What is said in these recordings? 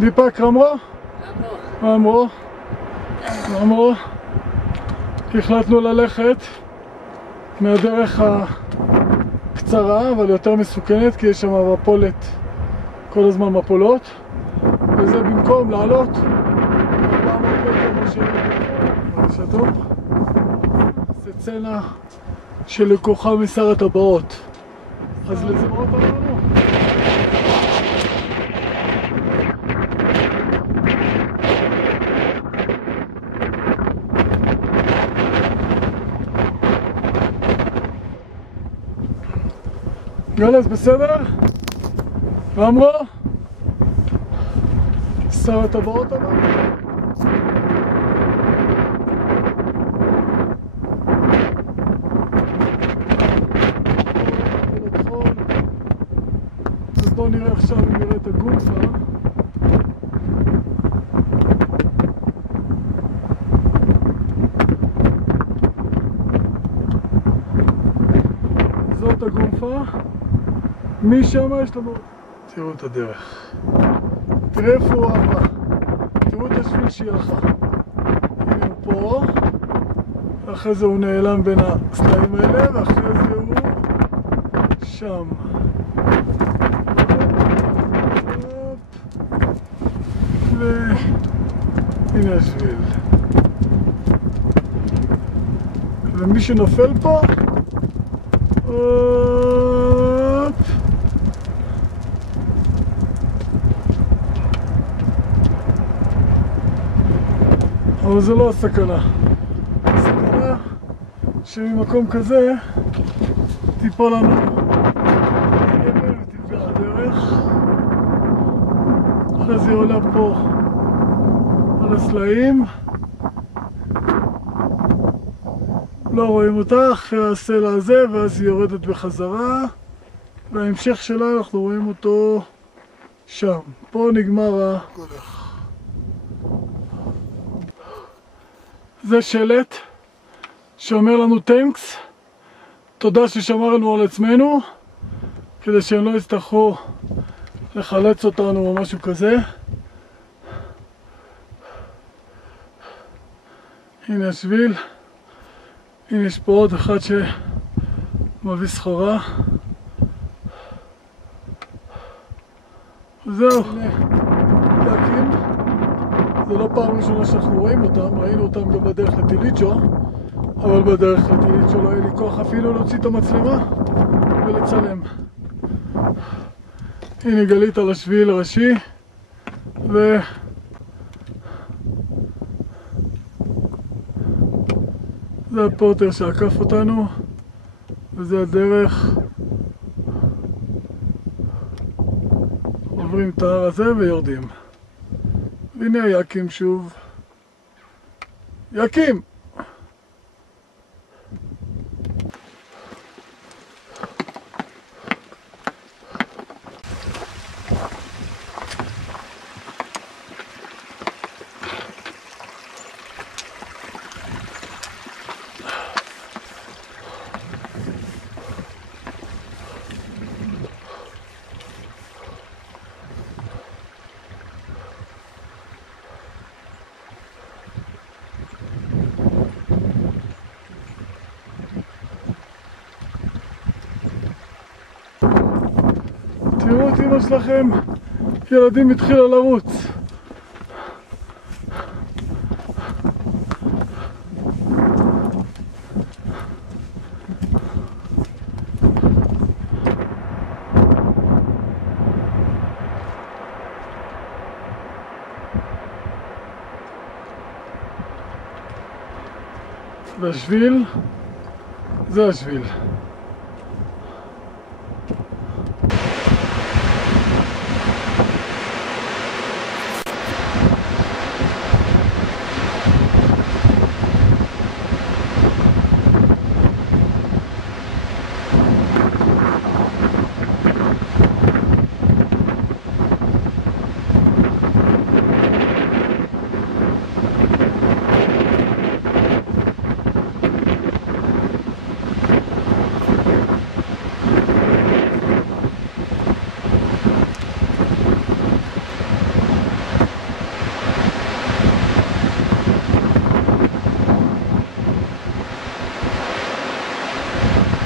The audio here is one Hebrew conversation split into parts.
Deepak, Ramro? Ramro. Ramro. החלטנו ללכת מהדרך הקצרה, אבל יותר מסוכנת, כי יש שם מפולת, כל הזמן מפולות, וזה במקום לעלות 400 מטר טוב. זה צנע שלקוחה משר הטבעות. אז לזמרות אמרנו? גלס, בסדר? ואמרו? שר הטבעות אמרנו? אז בואו נראה עכשיו אם נראה את הגולפה. זאת הגולפה. משם יש לנו... תראו את הדרך. תראה איפה הוא עבר. תראו את השביל שהיא הלכה. הנה הוא פה. ואחרי זה הוא נעלם בין הסלעים האלה, ואחרי זה הוא... שם. והנה השביל. ומי שנופל פה... אבל זה לא הסכנה. הסכנה שממקום כזה תיפול לנו גבר ותפגע הדרך. אחרי זה עולה פה על הסלעים. לא רואים אותה אחרי הסלע הזה, ואז היא יורדת בחזרה. וההמשך שלה אנחנו רואים אותו שם. פה נגמר הגולח. זה שלט שאומר לנו תנקס, תודה ששמרנו על עצמנו, כדי שהם לא יצטרכו לחלץ אותנו או משהו כזה. הנה השביל, הנה יש פה עוד אחד שמביא סחורה. וזהו, יקים. זה לא פעם ראשונה שאנחנו רואים אותם, ראינו אותם גם בדרך לטיליצ'ו, אבל בדרך לטיליצ'ו לא היה לי כוח אפילו להוציא את המצלמה ולצלם. הנה גלית על השביל הראשי, זה הפורטר שעקף אותנו, וזה הדרך. עוברים את ההר הזה ויורדים. הנה יקים שוב. יקים! תראו את אמא שלכם, ילדים התחילה לרוץ. והשביל, זה השביל.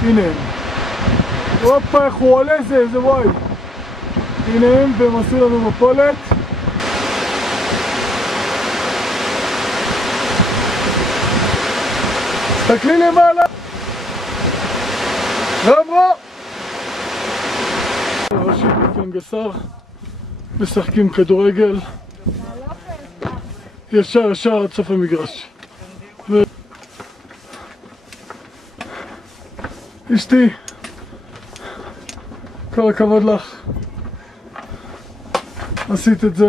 הנה הם. הופה, איך הוא עולה זה, איזה וואי. הנה הם, והם עשו לנו מפולת. תסתכלי למעלה. רבו! ראשית ופנגסר משחקים כדורגל ישר עד סוף המגרש. אשתי, כל הכבוד לך, עשית את זה.